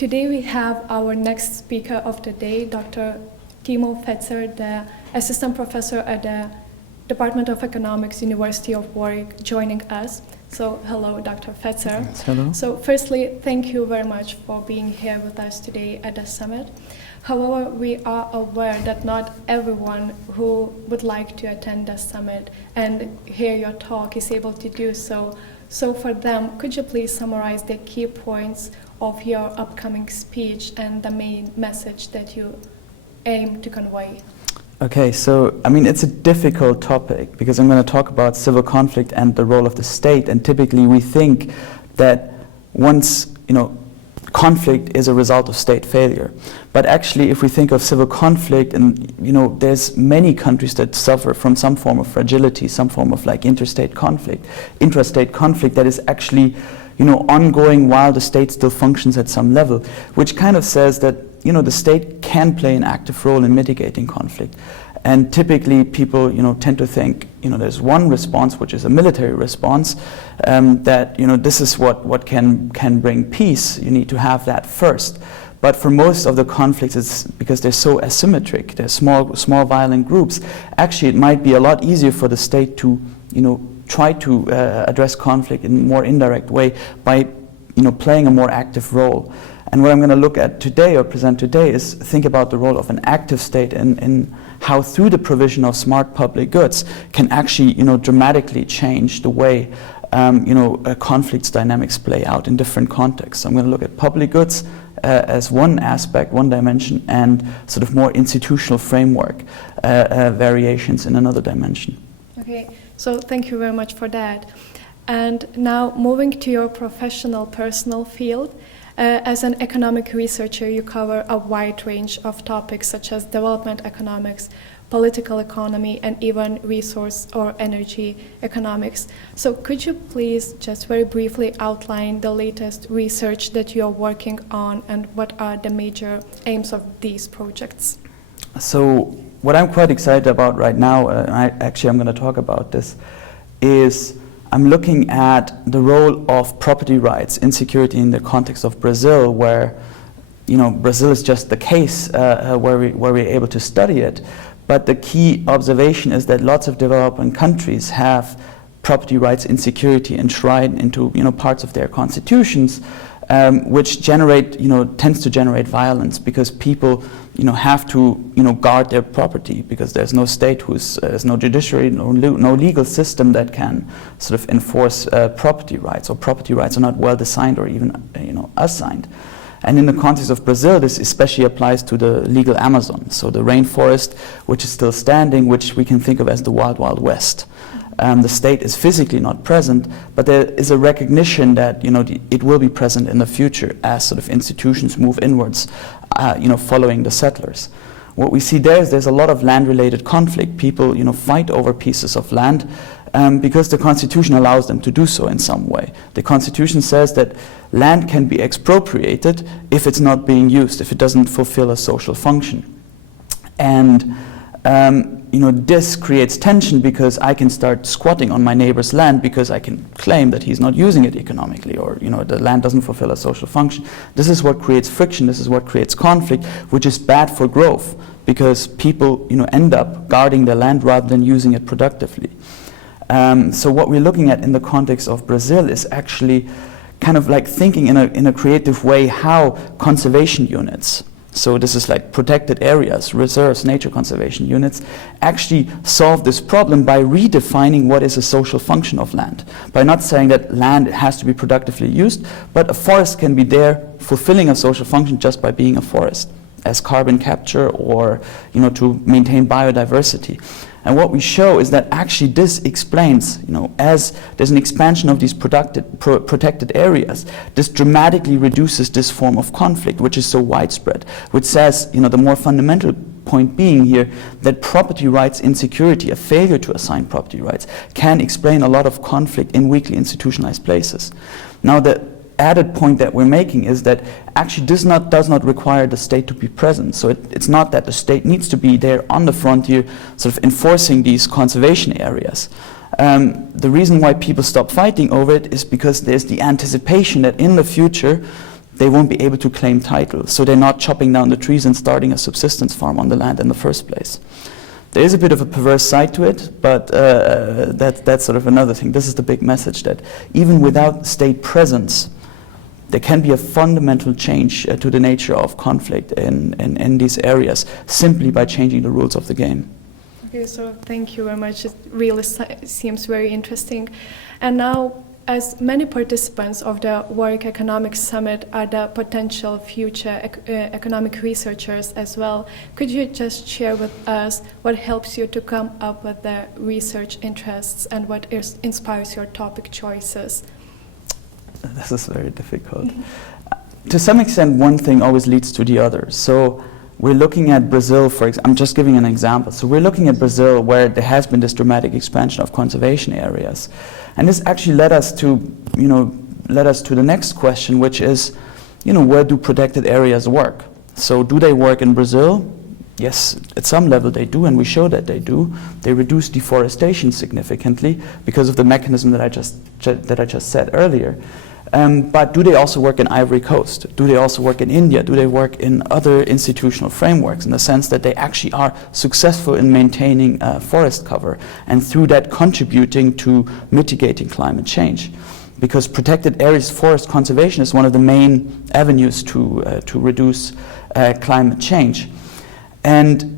today we have our next speaker of the day, Dr. Thiemo Fetzer, the assistant professor at the Department of Economics, University of Warwick, joining us. So hello, Dr. Fetzer. Yes, hello. So firstly, thank you very much for being here with us today at the summit. However, we are aware that not everyone who would like to attend the summit and hear your talk is able to do so. So for them, could you please summarize the key points of your upcoming speech and the main message that you aim to convey? Okay, so it's a difficult topic because I'm going to talk about civil conflict and the role of the state, and typically we think that once, conflict is a result of state failure. But actually, if we think of civil conflict, and there's many countries that suffer from some form of fragility, some form of intrastate conflict that is actually ongoing while the state still functions at some level, which kind of says that the state can play an active role in mitigating conflict. And typically people tend to think there's one response, which is a military response, that this is what can bring peace. You need to have that first. But for most of the conflicts, it's because they're so asymmetric, they're small violent groups. Actually, it might be a lot easier for the state to try to address conflict in a more indirect way by playing a more active role. And what I'm going to look at today, or present today, is think about the role of an active state in how, through the provision of smart public goods, can actually dramatically change the way conflicts dynamics play out in different contexts. I'm going to look at public goods as one aspect, one dimension, and sort of more institutional framework variations in another dimension. Okay, so thank you very much for that. And now moving to your professional, personal field. As an economic researcher, you cover a wide range of topics such as development economics, political economy, and even resource or energy economics. So could you please just very briefly outline the latest research that you are working on and what are the major aims of these projects? So what I'm quite excited about right now, I'm going to talk about this, is I'm looking at the role of property rights in security in the context of Brazil, where Brazil is just the case where we're able to study it. But the key observation is that lots of developing countries have property rights insecurity enshrined into parts of their constitutions, which tends to generate violence because people have to guard their property because there's no state there's no judiciary, no legal system that can sort of enforce property rights, or property rights are not well designed or even assigned. And in the context of Brazil, this especially applies to the legal Amazon, so the rainforest, which is still standing, which we can think of as the Wild Wild West. The state is physically not present, but there is a recognition that it will be present in the future as sort of institutions move inwards, following the settlers. What we see there's a lot of land-related conflict. People fight over pieces of land because the Constitution allows them to do so in some way. The Constitution says that land can be expropriated if it's not being used, if it doesn't fulfill a social function. And this creates tension because I can start squatting on my neighbor's land because I can claim that he's not using it economically, or the land doesn't fulfill a social function. This is what creates friction, this is what creates conflict, which is bad for growth because people end up guarding their land rather than using it productively. So what we're looking at in the context of Brazil is actually kind of like thinking in a creative way how conservation units, so this is like protected areas, reserves, nature conservation units, actually solve this problem by redefining what is a social function of land. By not saying that land has to be productively used, but a forest can be there fulfilling a social function just by being a forest, as carbon capture or to maintain biodiversity. And what we show is that actually this explains, as there's an expansion of these protected areas, this dramatically reduces this form of conflict, which is so widespread, which says, the more fundamental point being here, that property rights insecurity, a failure to assign property rights, can explain a lot of conflict in weakly institutionalized places. Now, the added point that we're making is that actually this does not require the state to be present. So it's not that the state needs to be there on the frontier sort of enforcing these conservation areas. The reason why people stop fighting over it is because there's the anticipation that in the future they won't be able to claim title. So they're not chopping down the trees and starting a subsistence farm on the land in the first place. There is a bit of a perverse side to it, but that's sort of another thing. This is the big message, that even without state presence, there can be a fundamental change to the nature of conflict in these areas, simply by changing the rules of the game. Okay, so thank you very much. It really seems very interesting. And now, as many participants of the Warwick Economics Summit are the potential future economic researchers as well, could you just share with us what helps you to come up with the research interests and what inspires your topic choices? This is very difficult. To some extent, one thing always leads to the other. So we're looking at Brazil, for example. I'm just giving an example. So we're looking at Brazil, where there has been this dramatic expansion of conservation areas. And this actually led us to the next question, which is, where do protected areas work? So do they work in Brazil? Yes, at some level they do, and we show that they do. They reduce deforestation significantly because of the mechanism that I just said earlier. But do they also work in Ivory Coast? Do they also work in India? Do they work in other institutional frameworks, in the sense that they actually are successful in maintaining forest cover and through that contributing to mitigating climate change? Because protected areas forest conservation is one of the main avenues to reduce climate change. And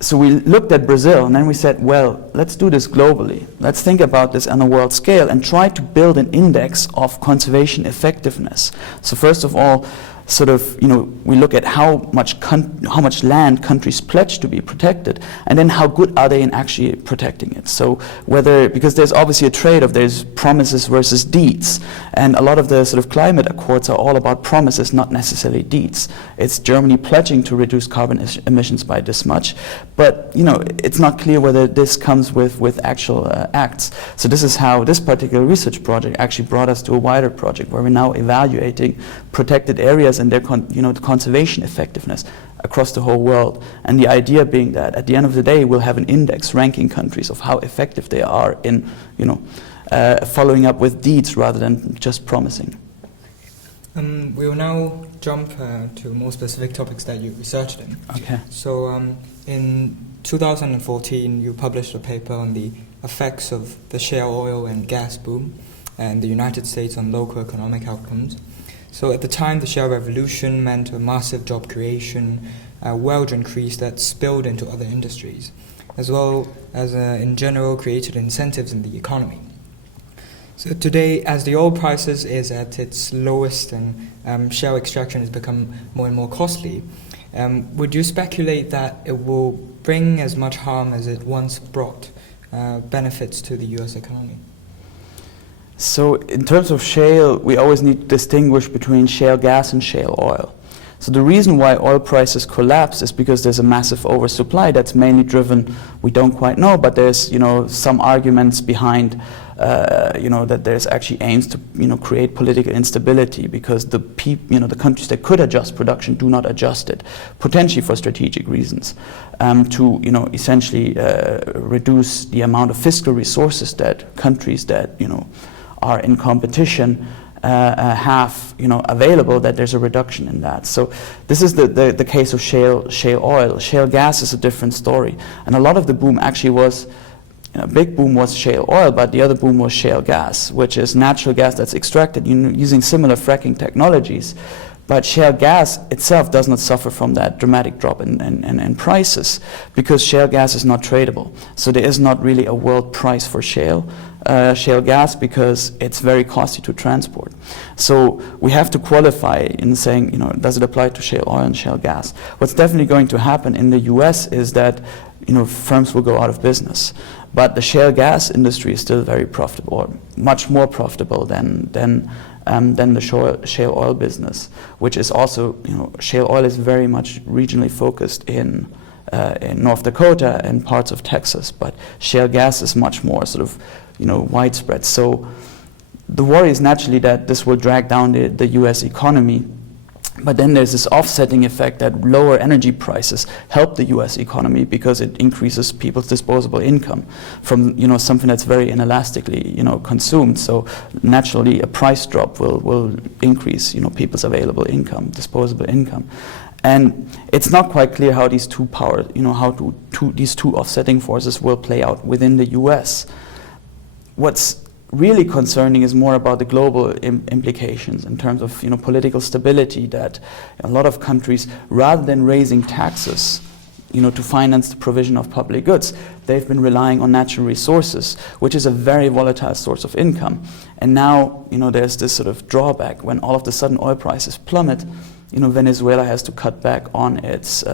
so we looked at Brazil, and then we said, well, let's do this globally. Let's think about this on a world scale and try to build an index of conservation effectiveness. So first of all, we look at how much land countries pledge to be protected, and then how good are they in actually protecting it. So because there's obviously a trade-off, there's promises versus deeds, and a lot of the sort of climate accords are all about promises, not necessarily deeds. It's Germany pledging to reduce carbon emissions by this much, but it's not clear whether this comes with actual acts. So this is how this particular research project actually brought us to a wider project, where we're now evaluating protected areas and their conservation effectiveness across the whole world. And the idea being that at the end of the day, we'll have an index ranking countries of how effective they are in following up with deeds rather than just promising. We will now jump to more specific topics that you researched in. Okay. So in 2014, you published a paper on the effects of the shale oil and gas boom and the United States on local economic outcomes. So at the time, the shale revolution meant a massive job creation, a wage increase that spilled into other industries, as well as in general created incentives in the economy. So today, as the oil prices is at its lowest and shale extraction has become more and more costly, would you speculate that it will bring as much harm as it once brought benefits to the US economy? So in terms of shale, we always need to distinguish between shale gas and shale oil. So the reason why oil prices collapse is because there's a massive oversupply that's mainly driven, we don't quite know, but there's some arguments behind that there's actually aims to create political instability, because the countries that could adjust production do not adjust it, potentially for strategic reasons, to essentially reduce the amount of fiscal resources that countries that are in competition have available, that there's a reduction in that. So this is the case of shale oil. Shale gas is a different story, and a lot of the boom actually was, big boom was shale oil, but the other boom was shale gas, which is natural gas that's extracted using similar fracking technologies. But shale gas itself does not suffer from that dramatic drop in prices, because shale gas is not tradable. So there is not really a world price for shale gas, because it's very costly to transport. So we have to qualify in saying, does it apply to shale oil and shale gas? What's definitely going to happen in the US is that firms will go out of business. But the shale gas industry is still very profitable, or much more profitable than the shale oil business, which is also, shale oil is very much regionally focused in North Dakota and parts of Texas, but shale gas is much more widespread. So the worry is naturally that this will drag down the US economy, But then there's this offsetting effect that lower energy prices help the U.S. economy because it increases people's disposable income from something that's very inelastically consumed. So naturally, a price drop will increase people's available income, disposable income, and it's not quite clear how these two these two offsetting forces will play out within the U.S. What's really concerning is more about the global implications in terms of political stability, that a lot of countries, rather than raising taxes to finance the provision of public goods, they've been relying on natural resources, which is a very volatile source of income. And now there's this sort of drawback when all of a sudden oil prices plummet. Venezuela has to cut back on its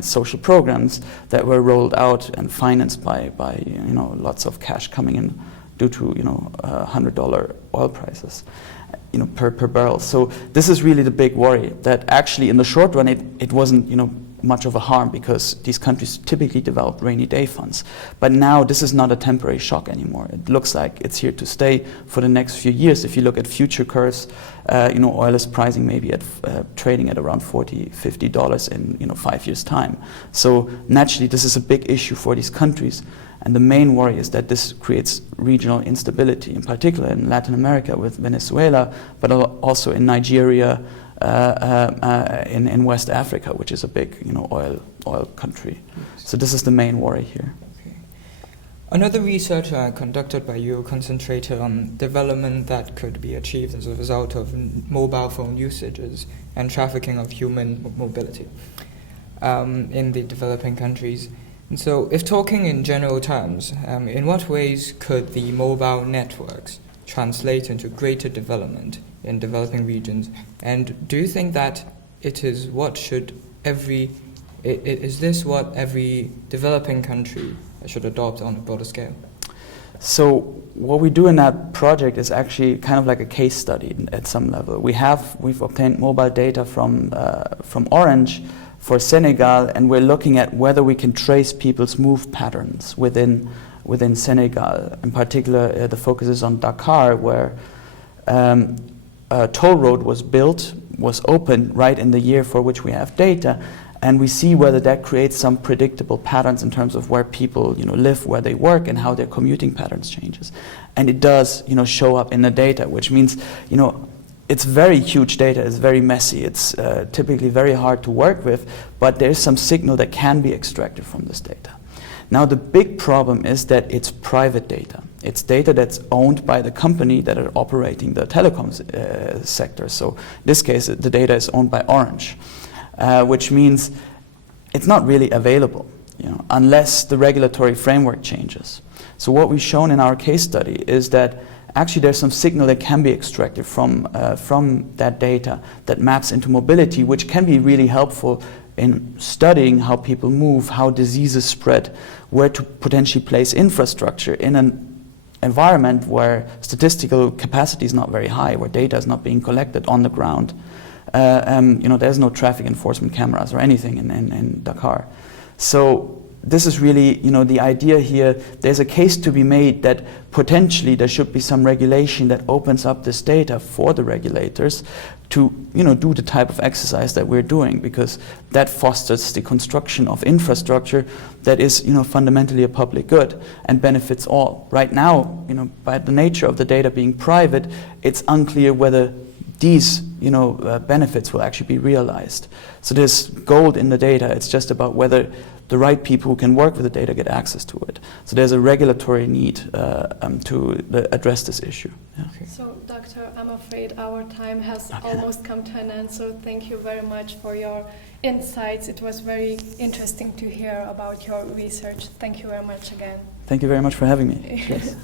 social programs that were rolled out and financed by lots of cash coming in due to $100 oil prices per barrel. So this is really the big worry, that actually in the short run it wasn't much of a harm because these countries typically develop rainy day funds. But now this is not a temporary shock anymore. It looks like it's here to stay for the next few years. If you look at future curves, oil is pricing maybe at trading at around $40-50 in 5 years' time. So naturally this is a big issue for these countries. And the main worry is that this creates regional instability, in particular in Latin America with Venezuela, but also in Nigeria, in West Africa, which is a big oil country. So this is the main worry here. Okay. Another research conducted by you concentrated on development that could be achieved as a result of mobile phone usages and trafficking of human mobility in the developing countries. And so, if talking in general terms, in what ways could the mobile networks translate into greater development in developing regions? And do you think that is this what every developing country should adopt on a broader scale? So what we do in that project is actually kind of like a case study at some level. We've obtained mobile data from Orange for Senegal, and we're looking at whether we can trace people's move patterns within Senegal. In particular, the focus is on Dakar, where a toll road was opened right in the year for which we have data, and we see whether that creates some predictable patterns in terms of where people live, where they work, and how their commuting patterns changes. And it does show up in the data, which means it's very huge data, it's very messy, it's typically very hard to work with, but there's some signal that can be extracted from this data. Now the big problem is that it's private data. It's data that's owned by the company that are operating the telecoms sector. So in this case, the data is owned by Orange, which means it's not really available, unless the regulatory framework changes. So what we've shown in our case study is that actually there's some signal that can be extracted from that data that maps into mobility, which can be really helpful in studying how people move, how diseases spread, where to potentially place infrastructure in an environment where statistical capacity is not very high, where data is not being collected on the ground. There's no traffic enforcement cameras or anything in Dakar. So this is really, the idea here. There's a case to be made that potentially there should be some regulation that opens up this data for the regulators to, do the type of exercise that we're doing, because that fosters the construction of infrastructure that is, fundamentally a public good and benefits all. Right now, by the nature of the data being private, it's unclear whether these, benefits will actually be realized. So there's gold in the data. It's just about whether the right people who can work with the data get access to it. So there's a regulatory need to address this issue. Yeah. Okay. So, Doctor, I'm afraid our time has almost come to an end. So thank you very much for your insights. It was very interesting to hear about your research. Thank you very much again. Thank you very much for having me. Cheers.